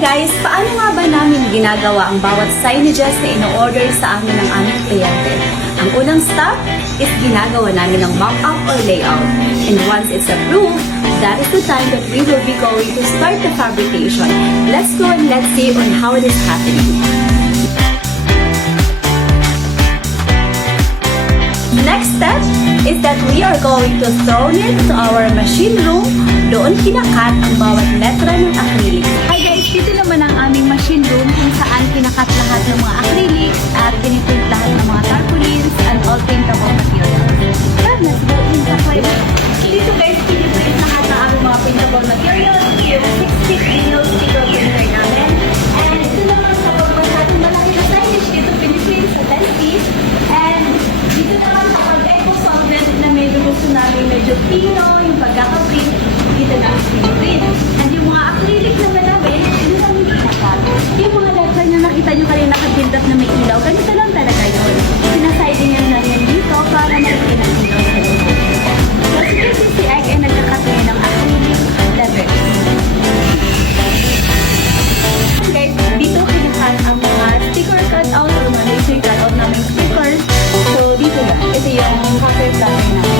guys, paano nga ba namin ginagawa ang bawat signages na ino-order sa amin ng aming kliyente? Ang unang step is ginagawa namin ng mock-up or layout. And once it's approved, that is the time that we will be going to start the fabrication. Let's go and let's see on how it is happening. Next step is that we are going to throw it to our machine room. Doon kinakat ang bawat letra ng acrylic. Hi guys, dito naman ang aming machine room kung saan kinakat lahat ng mga acrylics at piniprint lahat ng mga tarpaulins and all printable materials. Then, let's go in sa file. Dito guys, piniprint lahat ng aming mga printable materials. Yung 6-feet vinyl sticker printer namin. And ito naman sa pagbasatin malaki na signage dito piniprint sa 10 feet. And dito naman sa pag-eco solvent na medyo gusto namin medyo pino yung pagkakaprint, dito namin piniprint. And yung mga acrylic naman namin, dito namin kinakat. Yung mga letter na nakita nyo kanina nakabindat na may ilaw, ganito lang talaga yun. Sinasiding yan namin dito para malaki ng ilaw sa loob. So, si KCCX ay nagkakat ngayon ng acrylic letters. Guys, dito kinakat ang mga sticker cutout or mga laser cutout namin stickers. So, dito yan. Ito yung cover platter namin.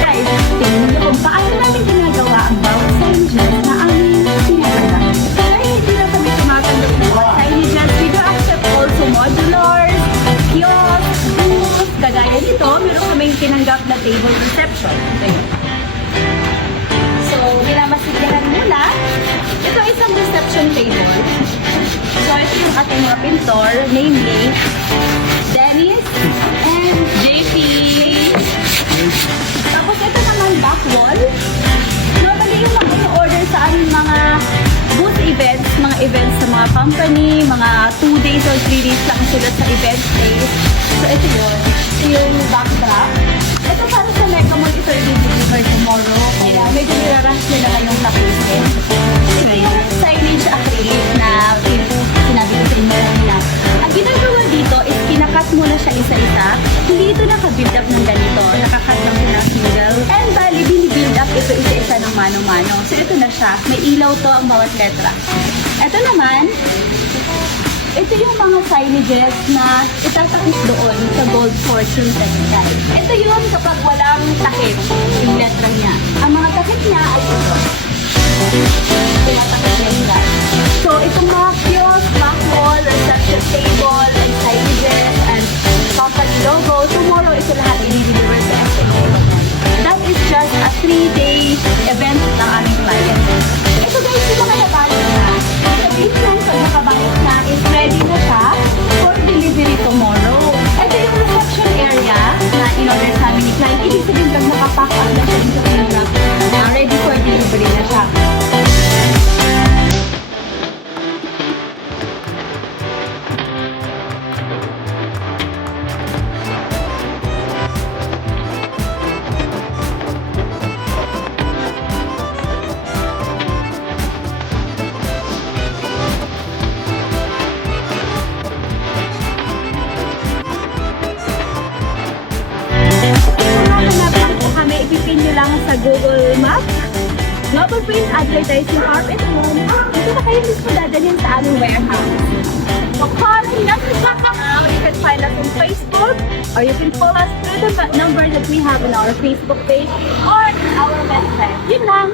Guys, tingnan nyo kung paano namin ginagawa ang bawat signages na aming pinagawa. Dahil hindi na kami tumatanggap ng bawat signages, we do accept also modulars, kiosks, booths, kagaya nito, meron kaming tinanggap na table reception. Ayun. So, minamasigyahan muna. Ito ay isang reception table. So, ito yung ating mga pintor, namely, Dennis and JP. Tapos ito naman back wall. Normally yung mag-order sa aming mga booth events, mga events sa mga company, mga 2 days or 3 days lang sila sa event days. So ito yun. Ito yung backdrop. Ito para sa Mega Mall, ito i-deliver tomorrow. Kaya medyo nirarush nila ngayong tapusin. Ito yung signage acrylic na sinabi ko sa inyo kanina. Ang ginagawa dito is kinakat muna siya isa-isa. Hindi ito nakabuild up ng ganito. Nakakat lang siya ng single. And bali, binibuild up ito isa-isa ng mano-mano. So ito na siya. May ilaw to ang bawat letra. Ito naman, ito yung mga signages na itatakip doon sa Gold Fortune textile. Ito yun kapag walang takip yung letra niya. Ang mga takip niya ay ito. Tinatakip niya yung guys. So itong mga kiosk, back wall, reception table, and signages, and company logo, tomorrow ito lahat i-deliver sa SMO. That is just a 3-day event ng aming client. Ito guys, yung mga nabalik na. Sabihin lang pag nakabalik na is ready na siya for delivery tomorrow. Ito yung reception area na in-order sa amin ni client. Ibig sabihin pag nakapack up na siya sa pinag ready for delivery na siya. Ipipin nyo lang sa Google Maps, Global Print Advertising Carpet Home. Ito na kayo mismo dadalhin sa aming warehouse. So call and message us now. You can find us on Facebook or you can call us through the number that we have on our Facebook page or our website. Yun lang!